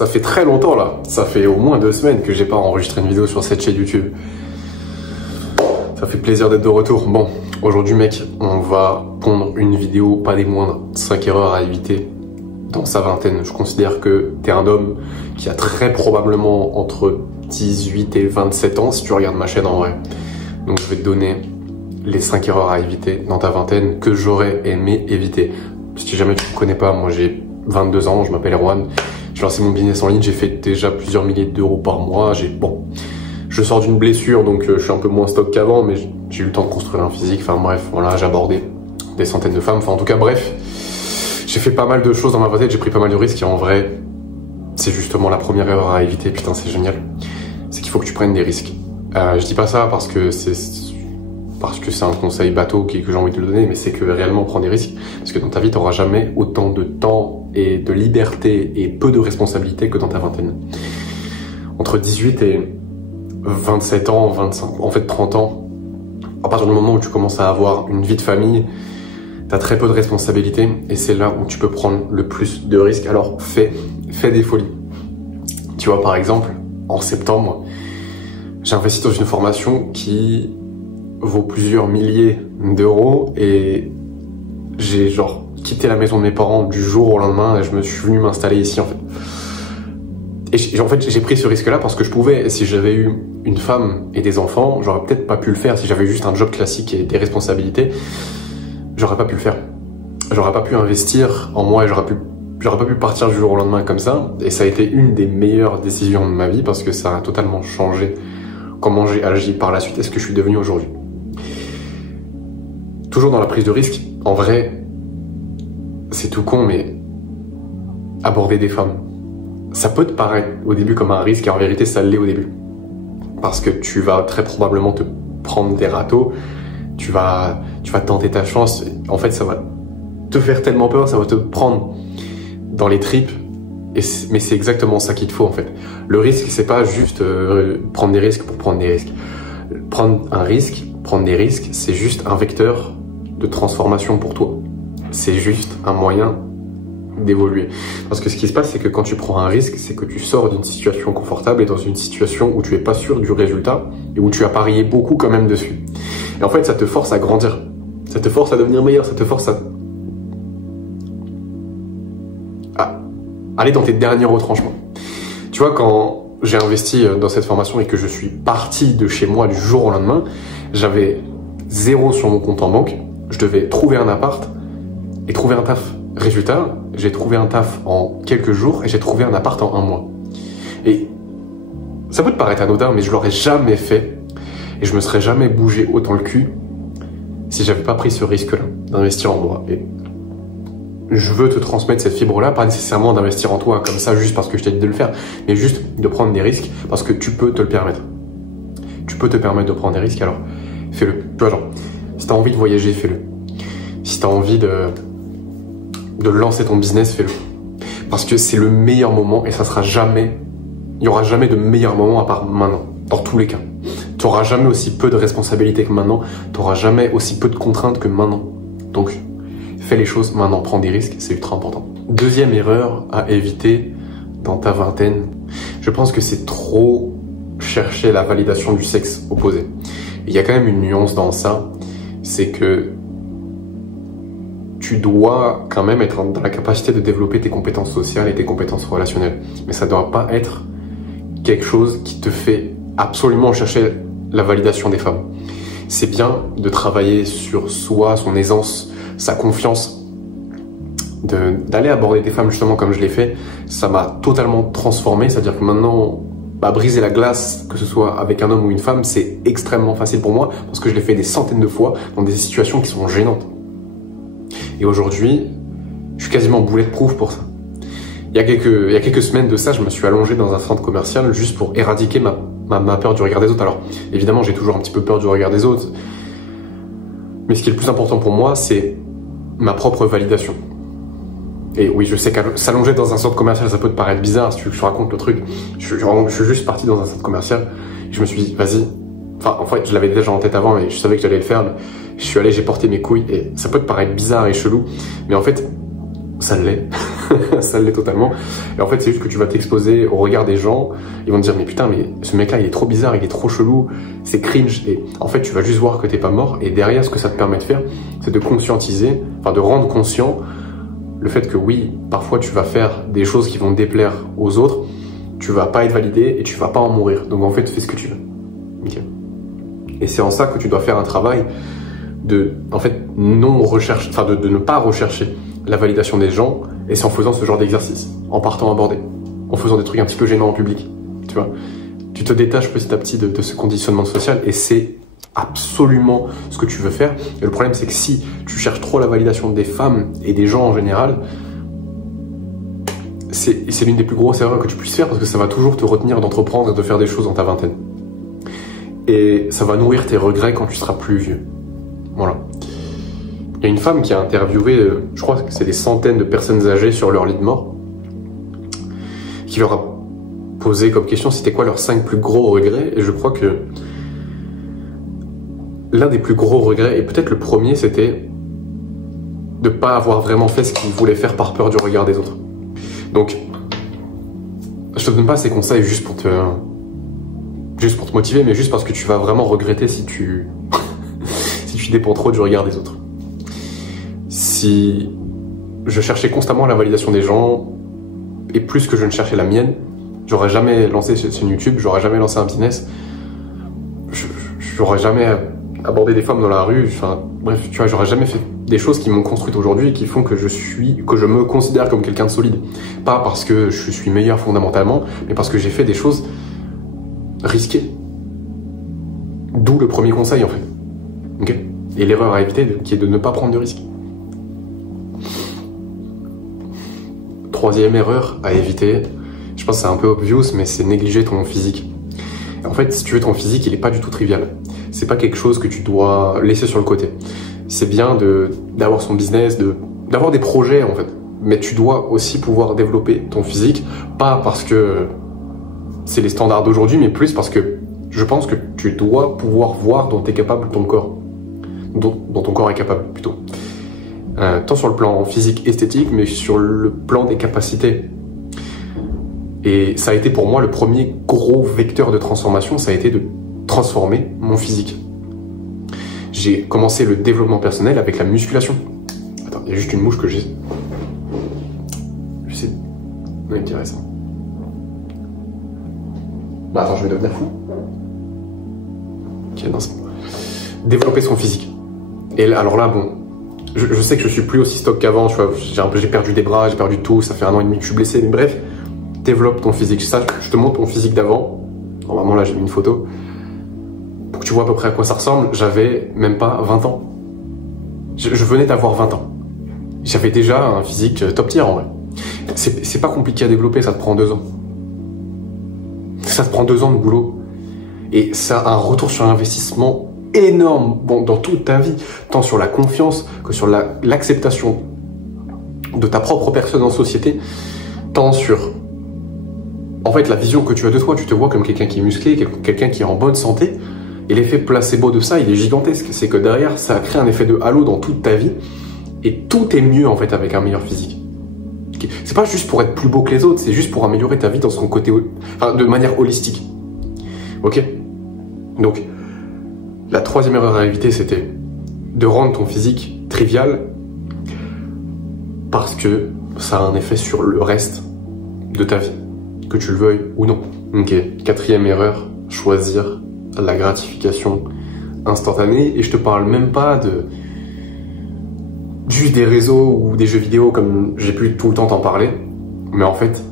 Ça fait très longtemps là, ça fait au moins 2 semaines que j'ai pas enregistré une vidéo sur cette chaîne YouTube. Ça fait plaisir d'être de retour. Bon, aujourd'hui mec, on va pondre une vidéo, pas des moindres, 5 erreurs à éviter dans sa vingtaine. Je considère que t'es un homme qui a très probablement entre 18 et 27 ans si tu regardes ma chaîne en vrai. Donc je vais te donner les 5 erreurs à éviter dans ta vingtaine que j'aurais aimé éviter. Si jamais tu ne me connais pas, moi j'ai 22 ans, je m'appelle Erwan. J'ai lancé mon business en ligne, j'ai fait déjà plusieurs milliers d'euros par mois. Je sors d'une blessure, donc je suis un peu moins stock qu'avant, mais j'ai eu le temps de construire un physique. Enfin bref, voilà, j'ai abordé des centaines de femmes. Enfin en tout cas, bref, j'ai fait pas mal de choses dans ma vingtaine, j'ai pris pas mal de risques et en vrai, c'est justement la première erreur à éviter. Putain, c'est génial. C'est qu'il faut que tu prennes des risques. Je dis pas ça parce que c'est un conseil bateau que j'ai envie de te donner, mais c'est que réellement prends des risques, parce que dans ta vie, tu n'auras jamais autant de temps et de liberté et peu de responsabilités que dans ta vingtaine. Entre 18 et 27 ans, 25, en fait 30 ans, à partir du moment où tu commences à avoir une vie de famille, tu as très peu de responsabilités et c'est là où tu peux prendre le plus de risques. Alors fais des folies. Tu vois, par exemple, en septembre, j'ai investi dans une formation qui vaut plusieurs milliers d'euros et j'ai genre quitté la maison de mes parents du jour au lendemain et je me suis venu m'installer ici en fait. Et en fait j'ai pris ce risque là parce que je pouvais, si j'avais eu une femme et des enfants, j'aurais peut-être pas pu le faire. Si j'avais juste un job classique et des responsabilités, j'aurais pas pu le faire. J'aurais pas pu investir en moi et j'aurais pas pu partir du jour au lendemain comme ça. Et ça a été une des meilleures décisions de ma vie parce que ça a totalement changé comment j'ai agi par la suite et ce que je suis devenu aujourd'hui. Toujours dans la prise de risque, en vrai, c'est tout con, mais aborder des femmes, ça peut te paraître au début comme un risque, et en vérité, ça l'est au début. Parce que tu vas très probablement te prendre des râteaux, tu vas tenter ta chance, en fait, ça va te faire tellement peur, ça va te prendre dans les tripes, mais c'est exactement ça qu'il te faut, en fait. Le risque, c'est pas juste prendre des risques pour prendre des risques. Prendre des risques, c'est juste un vecteur de transformation pour toi. C'est juste un moyen d'évoluer. Parce que ce qui se passe, c'est que quand tu prends un risque, c'est que tu sors d'une situation confortable et dans une situation où tu es pas sûr du résultat et où tu as parié beaucoup quand même dessus. Et en fait, ça te force à grandir. Ça te force à devenir meilleur, ça te force à aller dans tes derniers retranchements. Tu vois, quand j'ai investi dans cette formation et que je suis parti de chez moi du jour au lendemain, j'avais 0 sur mon compte en banque. Je devais trouver un appart et trouver un taf. Résultat, j'ai trouvé un taf en quelques jours et j'ai trouvé un appart en 1 mois. Et ça peut te paraître anodin, mais je l'aurais jamais fait et je me serais jamais bougé autant le cul si j'avais pas pris ce risque-là d'investir en moi. Et je veux te transmettre cette fibre-là, pas nécessairement d'investir en toi comme ça juste parce que je t'ai dit de le faire, mais juste de prendre des risques parce que tu peux te le permettre. Tu peux te permettre de prendre des risques, alors fais-le. Tu vois, genre, si t'as envie de voyager, fais-le. Si t'as envie de lancer ton business, fais-le. Parce que c'est le meilleur moment et ça sera jamais, il y aura jamais de meilleur moment à part maintenant, dans tous les cas. Tu auras jamais aussi peu de responsabilités que maintenant, tu auras jamais aussi peu de contraintes que maintenant. Donc, fais les choses maintenant, prends des risques, c'est ultra important. Deuxième erreur à éviter dans ta vingtaine, je pense que c'est trop chercher la validation du sexe opposé. Il y a quand même une nuance dans ça, c'est que tu dois quand même être dans la capacité de développer tes compétences sociales et tes compétences relationnelles. Mais ça ne doit pas être quelque chose qui te fait absolument chercher la validation des femmes. C'est bien de travailler sur soi, son aisance, sa confiance, d'aller aborder des femmes justement comme je l'ai fait. Ça m'a totalement transformé, c'est-à-dire que maintenant, briser la glace, que ce soit avec un homme ou une femme, c'est extrêmement facile pour moi parce que je l'ai fait des centaines de fois dans des situations qui sont gênantes. Et aujourd'hui, je suis quasiment bulletproof pour ça. Il y a quelques semaines de ça, je me suis allongé dans un centre commercial juste pour éradiquer ma peur du regard des autres. Alors, évidemment, j'ai toujours un petit peu peur du regard des autres. Mais ce qui est le plus important pour moi, c'est ma propre validation. Et oui, je sais que s'allonger dans un centre commercial, ça peut te paraître bizarre si tu veux que je raconte le truc. Je suis juste parti dans un centre commercial et je me suis dit, vas-y. Enfin, en fait, je l'avais déjà en tête avant et je savais que j'allais le faire. Mais je suis allé, j'ai porté mes couilles et ça peut te paraître bizarre et chelou. Mais en fait, ça l'est. Ça l'est totalement. Et en fait, c'est juste que tu vas t'exposer au regard des gens. Ils vont te dire, mais putain, mais ce mec-là, il est trop bizarre, il est trop chelou, c'est cringe. Et en fait, tu vas juste voir que t'es pas mort. Et derrière, ce que ça te permet de faire, c'est de conscientiser, enfin de rendre conscient le fait que oui, parfois tu vas faire des choses qui vont déplaire aux autres, tu vas pas être validé et tu vas pas en mourir. Donc en fait, fais ce que tu veux. Okay. Et c'est en ça que tu dois faire un travail de, en fait, non recherche, enfin de ne pas rechercher la validation des gens, et c'est en faisant ce genre d'exercice, en partant aborder, en faisant des trucs un petit peu gênants en public, tu vois. Tu te détaches petit à petit de ce conditionnement social, et c'est absolument ce que tu veux faire. Et le problème, c'est que si tu cherches trop la validation des femmes et des gens en général, c'est l'une des plus grosses erreurs que tu puisses faire, parce que ça va toujours te retenir d'entreprendre et de faire des choses dans ta vingtaine. Et ça va nourrir tes regrets quand tu seras plus vieux. Voilà. Il y a une femme qui a interviewé, je crois que c'est des centaines de personnes âgées sur leur lit de mort, qui leur a posé comme question c'était quoi leurs 5 plus gros regrets, et je crois que l'un des plus gros regrets, et peut-être le premier, c'était de ne pas avoir vraiment fait ce qu'ils voulaient faire par peur du regard des autres. Donc, je te donne pas ces conseils juste pour te motiver, mais juste parce que tu vas vraiment regretter si tu si tu dépends trop du regard des autres. Si je cherchais constamment la validation des gens, et plus que je ne cherchais la mienne, j'aurais jamais lancé cette chaîne YouTube, j'aurais jamais lancé un business, j'aurais jamais abordé des femmes dans la rue, enfin bref, tu vois, j'aurais jamais fait des choses qui m'ont construite aujourd'hui et qui font que je me considère comme quelqu'un de solide. Pas parce que je suis meilleur fondamentalement, mais parce que j'ai fait des choses risquées. D'où le premier conseil en fait. Ok ? Et l'erreur à éviter qui est de ne pas prendre de risques. Troisième erreur à éviter, je pense que c'est un peu obvious, mais c'est négliger ton physique. En fait, si tu veux, ton physique, il est pas du tout trivial. C'est pas quelque chose que tu dois laisser sur le côté. C'est bien d'avoir son business, d'avoir des projets en fait. Mais tu dois aussi pouvoir développer ton physique, pas parce que c'est les standards d'aujourd'hui, mais plus parce que je pense que tu dois pouvoir voir dont tu es capable ton corps. Dont ton corps est capable plutôt. Tant sur le plan physique, esthétique, mais sur le plan des capacités. Et ça a été pour moi le premier gros vecteur de transformation, ça a été de transformer mon physique. J'ai commencé le développement personnel avec la musculation. Attends, il y a juste une mouche que j'ai. Je sais. Non, il me dirait ça. Bah attends, je vais devenir fou. Ok, non, c'est bon. Développer son physique. Et là, alors là, bon, je sais que je suis plus aussi stock qu'avant, tu vois, j'ai perdu des bras, j'ai perdu tout, ça fait 1 an et demi que je suis blessé, mais bref, développe ton physique. Ça, je te montre mon physique d'avant. Normalement, là, j'ai mis une photo. Pour que tu vois à peu près à quoi ça ressemble, j'avais même pas 20 ans. Je venais d'avoir 20 ans. J'avais déjà un physique top tier, en vrai. C'est pas compliqué à développer, ça te prend 2 ans. Ça te prend 2 ans de boulot. Et ça a un retour sur investissement énorme, bon, dans toute ta vie, tant sur la confiance que sur l'acceptation de ta propre personne en société, tant sur en fait la vision que tu as de toi. Tu te vois comme quelqu'un qui est musclé, quelqu'un qui est en bonne santé, et l'effet placebo de ça, il est gigantesque. C'est que derrière, ça crée un effet de halo dans toute ta vie, et tout est mieux en fait avec un meilleur physique. C'est pas juste pour être plus beau que les autres, c'est juste pour améliorer ta vie dans son côté, enfin, de manière holistique. Ok ? Donc, la troisième erreur à éviter, c'était de rendre ton physique trivial, parce que ça a un effet sur le reste de ta vie, que tu le veuilles ou non. Ok. Quatrième erreur, choisir la gratification instantanée. Et je te parle même pas juste des réseaux ou des jeux vidéo comme j'ai pu tout le temps t'en parler, mais en fait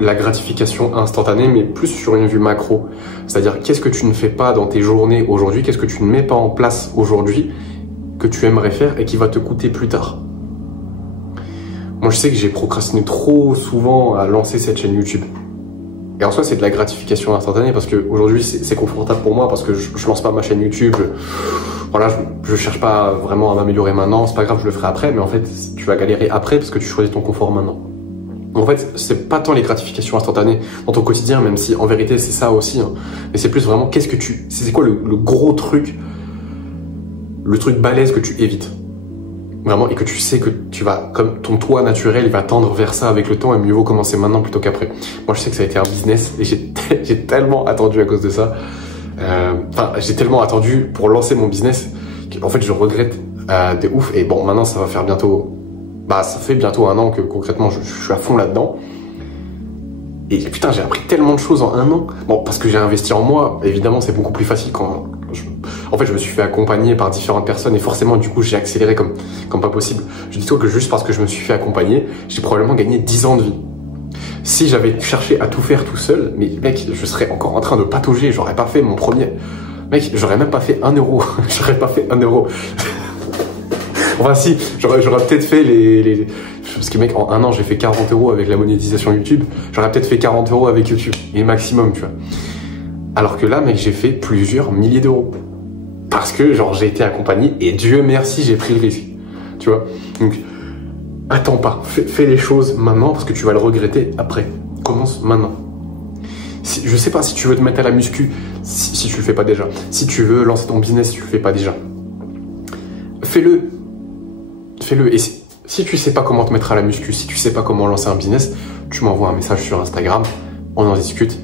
la gratification instantanée, mais plus sur une vue macro. C'est-à-dire, qu'est-ce que tu ne fais pas dans tes journées aujourd'hui, qu'est-ce que tu ne mets pas en place aujourd'hui que tu aimerais faire et qui va te coûter plus tard. Moi, je sais que j'ai procrastiné trop souvent à lancer cette chaîne YouTube. Et en soi, c'est de la gratification instantanée parce qu'aujourd'hui, c'est confortable pour moi parce que je lance pas ma chaîne YouTube. Voilà, je cherche pas vraiment à m'améliorer maintenant. C'est pas grave, je le ferai après. Mais en fait, tu vas galérer après parce que tu choisis ton confort maintenant. En fait, c'est pas tant les gratifications instantanées dans ton quotidien, même si en vérité c'est ça aussi, hein. Mais c'est plus vraiment c'est quoi le gros truc, le truc balèze que tu évites. vraiment, et que tu sais que tu vas, comme ton toi naturel, il va tendre vers ça avec le temps, et mieux vaut commencer maintenant plutôt qu'après. Moi, je sais que ça a été un business, et j'ai tellement attendu à cause de ça. Enfin, j'ai tellement attendu pour lancer mon business, qu'en fait, je regrette de ouf. Et bon, maintenant, ça va faire bientôt, ça fait bientôt 1 an que concrètement, je suis à fond là-dedans. Et putain, j'ai appris tellement de choses en 1 an. Bon, parce que j'ai investi en moi, évidemment, c'est beaucoup plus facile quand en fait, je me suis fait accompagner par différentes personnes et forcément, du coup, j'ai accéléré comme pas possible. Je dis-toi que juste parce que je me suis fait accompagner, j'ai probablement gagné 10 ans de vie. Si j'avais cherché à tout faire tout seul, mais mec, je serais encore en train de patauger, j'aurais pas fait mon premier... Mec, j'aurais même pas fait 1 euro. J'aurais pas fait 1 euro. Enfin si, j'aurais peut-être fait les... Parce que mec, en 1 an, j'ai fait 40 € avec la monétisation YouTube. J'aurais peut-être fait 40 € avec YouTube. Et maximum, tu vois. Alors que là, mec, j'ai fait plusieurs milliers d'euros. Parce que, genre, j'ai été accompagné et Dieu merci, j'ai pris le risque. Tu vois. Donc, attends pas. Fais les choses maintenant parce que tu vas le regretter après. Commence maintenant. Je sais pas si tu veux te mettre à la muscu, si tu le fais pas déjà. Si tu veux lancer ton business, si tu le fais pas déjà. Fais-le. Fais-le. Et si tu sais pas comment te mettre à la muscu, si tu sais pas comment lancer un business, tu m'envoies un message sur Instagram, on en discute.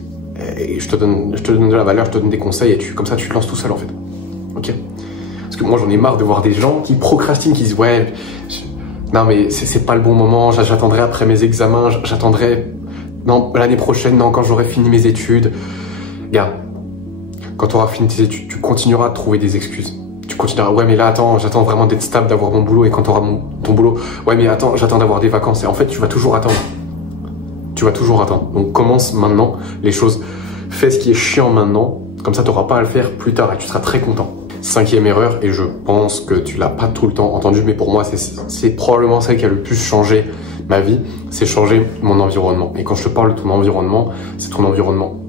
Et je te donne de la valeur, je te donne des conseils et comme ça tu te lances tout seul en fait. Ok? Parce que moi j'en ai marre de voir des gens qui procrastinent, qui disent ouais, non mais c'est pas le bon moment, j'attendrai après mes examens, j'attendrai l'année prochaine, quand j'aurai fini mes études. Regarde, quand tu auras fini tes études, tu continueras de trouver des excuses. Tu continueras, ouais mais là attends, j'attends vraiment d'être stable, d'avoir mon boulot, et quand tu auras ton boulot, ouais mais attends, j'attends d'avoir des vacances. Et en fait tu vas toujours attendre. Tu vas toujours attendre. Donc commence maintenant les choses. Fais ce qui est chiant maintenant, comme ça tu n'auras pas à le faire plus tard et tu seras très content. 5e erreur, et je pense que tu l'as pas tout le temps entendu, mais pour moi c'est probablement celle qui a le plus changé ma vie, c'est changer mon environnement. Et quand je te parle de ton environnement, c'est ton environnement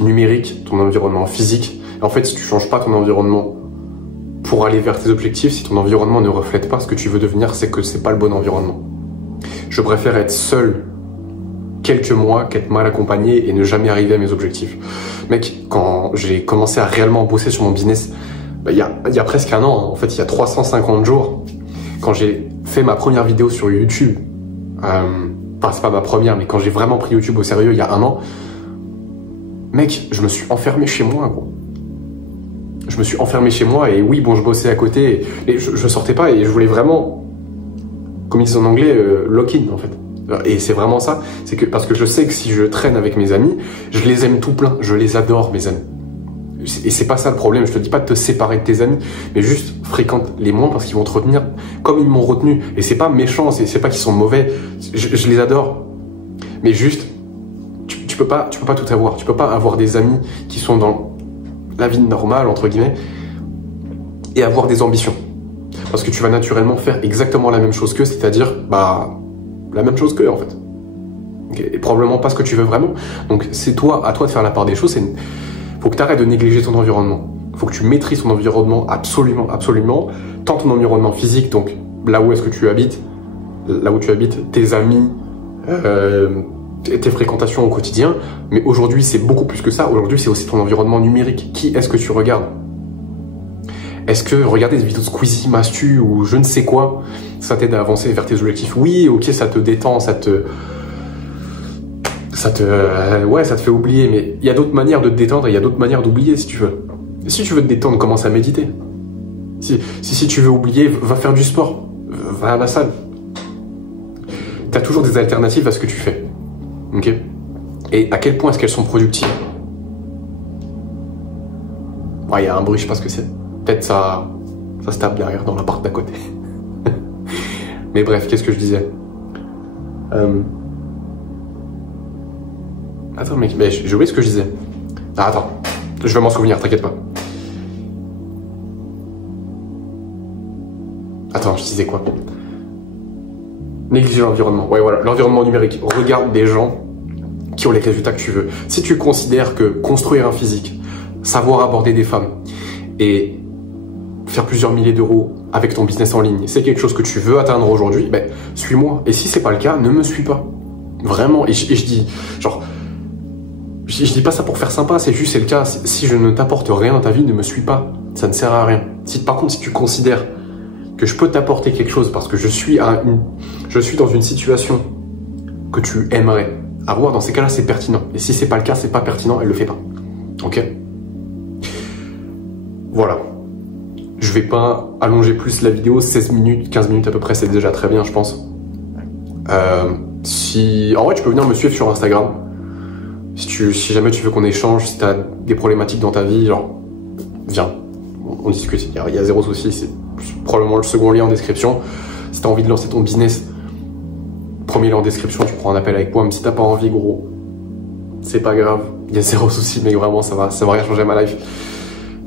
numérique, ton environnement physique. Et en fait, si tu changes pas ton environnement pour aller vers tes objectifs, si ton environnement ne reflète pas ce que tu veux devenir, c'est que c'est pas le bon environnement. Je préfère être seul quelques mois qu'être mal accompagné et ne jamais arriver à mes objectifs. Mec, quand j'ai commencé à réellement bosser sur mon business, il y a presque 1 an, en fait il y a 350 jours, quand j'ai fait ma première vidéo sur YouTube, enfin c'est pas ma première, mais quand j'ai vraiment pris YouTube au sérieux il y a 1 an, mec, je me suis enfermé chez moi, gros. Je me suis enfermé chez moi et oui, bon, je bossais à côté, mais je sortais pas et je voulais vraiment, comme ils disent en anglais, lock in en fait. Et c'est vraiment ça, c'est que parce que je sais que si je traîne avec mes amis, je les aime tout plein, je les adore mes amis. Et c'est pas ça le problème, je te dis pas de te séparer de tes amis, mais juste fréquente les moins parce qu'ils vont te retenir comme ils m'ont retenu. Et c'est pas méchant, c'est pas qu'ils sont mauvais, je les adore. Mais juste, tu peux pas tout avoir, tu peux pas avoir des amis qui sont dans la vie normale, entre guillemets, et avoir des ambitions. Parce que tu vas naturellement faire exactement la même chose qu'eux, c'est-à-dire, la même chose qu'eux en fait. Okay. Et probablement pas ce que tu veux vraiment. Donc c'est à toi de faire la part des choses. Faut que tu arrêtes de négliger ton environnement. Faut que tu maîtrises ton environnement absolument, absolument. Tant ton environnement physique, donc là où est-ce que tu habites, tes amis, tes fréquentations au quotidien. Mais aujourd'hui c'est beaucoup plus que ça. Aujourd'hui c'est aussi ton environnement numérique. Qui est-ce que tu regardes? Est-ce que regarder des vidéos de Squeezie, Mastu ou je ne sais quoi, ça t'aide à avancer vers tes objectifs? Oui, ok, ça te détend, ça te fait oublier, mais il y a d'autres manières de te détendre et il y a d'autres manières d'oublier si tu veux. Si tu veux te détendre, commence à méditer. Si tu veux oublier, va faire du sport, va à la salle. T'as toujours des alternatives à ce que tu fais, ok? Et à quel point est-ce qu'elles sont productives? Ouais, il y a un bruit, je sais pas ce que c'est. Peut-être ça se tape derrière dans l'appart d'à côté. Mais bref, qu'est-ce que je disais? Attends mec, mais j'ai oublié ce que je disais. Ah, attends, je vais m'en souvenir, t'inquiète pas. Attends, je disais quoi? Négliger l'environnement. Ouais, voilà, l'environnement numérique. Regarde des gens qui ont les résultats que tu veux. Si tu considères que construire un physique, savoir aborder des femmes et faire plusieurs milliers d'euros avec ton business en ligne, c'est quelque chose que tu veux atteindre aujourd'hui, ben, suis-moi. Et si c'est pas le cas, ne me suis pas. Vraiment. Et je dis, genre, je dis pas ça pour faire sympa, c'est juste, c'est le cas. Si je ne t'apporte rien dans ta vie, ne me suis pas. Ça ne sert à rien. Par contre, si tu considères que je peux t'apporter quelque chose parce que je suis dans une situation que tu aimerais avoir, dans ces cas-là, c'est pertinent. Et si c'est pas le cas, c'est pas pertinent, elle le fait pas. Ok? Voilà. Je vais pas allonger plus la vidéo, 16 minutes, 15 minutes à peu près, c'est déjà très bien, je pense. En vrai, tu peux venir me suivre sur Instagram. Si jamais tu veux qu'on échange, si tu as des problématiques dans ta vie, genre, viens, on discute. Il y a zéro souci, c'est probablement le second lien en description. Si tu as envie de lancer ton business, premier lien en description, tu prends un appel avec moi. Même si t'as pas envie, gros, c'est pas grave. Il y a zéro souci, mais vraiment, ça va rien changer à ma life.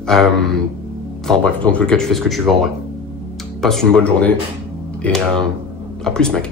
Enfin bref, dans tout le cas, tu fais ce que tu veux en vrai. Passe une bonne journée et à plus, mec.